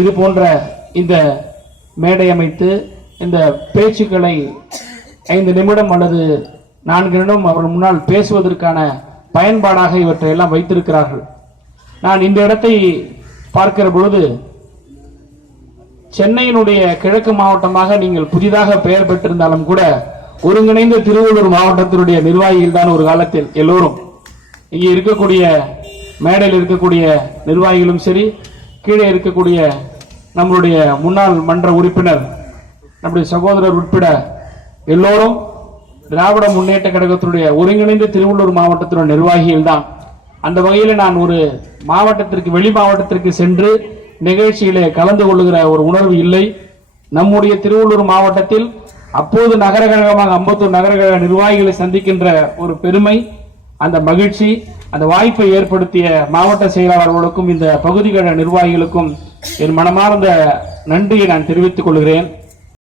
இது போன்ற இந்த மேடை அமைத்து இந்த பேச்சுக்களை 5 நிமிடம் அல்லது 4 நிமிடம் அவர்கள் முன்னால் பேசுவதற்கான பயன்பாடாக இவற்றை எல்லாம் வைத்திருக்கிறார்கள். நான் இந்த இடத்தை பார்க்கிற பொழுது சென்னையினுடைய கிழக்கு மாவட்டமாக நீங்கள் புதிதாக பெயர் பெற்றிருந்தாலும் கூட ஒருங்கிணைந்த திருவள்ளூர் மாவட்டத்தினுடைய நிர்வாகிகள் தான் ஒரு காலத்தில் எல்லோரும். இங்கே இருக்கக்கூடிய மேடையில் இருக்கக்கூடிய நிர்வாகிகளும் சரி, கீழே இருக்கக்கூடிய நம்மளுடைய முன்னாள் மன்ற உறுப்பினர் நம்முடைய சகோதரர் உட்பட எல்லோரும் திராவிட முன்னேற்ற கழகத்தினுடைய ஒருங்கிணைந்த திருவள்ளூர் மாவட்டத்தினுடைய நிர்வாகிகள் தான். அந்த வகையில் நான் ஒரு மாவட்டத்திற்கு வெளி மாவட்டத்திற்கு சென்று நிகழ்ச்சியிலே கலந்து கொள்ளுகிற ஒரு உணர்வு இல்லை. நம்முடைய திருவள்ளூர் மாவட்டத்தில் அப்போது நகர கழகமாக அம்பத்தூர் நகர கழக நிர்வாகிகளை சந்திக்கின்ற ஒரு பெருமை, அந்த மகிழ்ச்சி, அந்த வாய்ப்பை ஏற்படுத்திய மாவட்ட செயலாளர்களுக்கும் இந்த பகுதி கழக நிர்வாகிகளுக்கும் என் மனமார்ந்த நன்றியை நான் தெரிவித்துக் கொள்கிறேன்.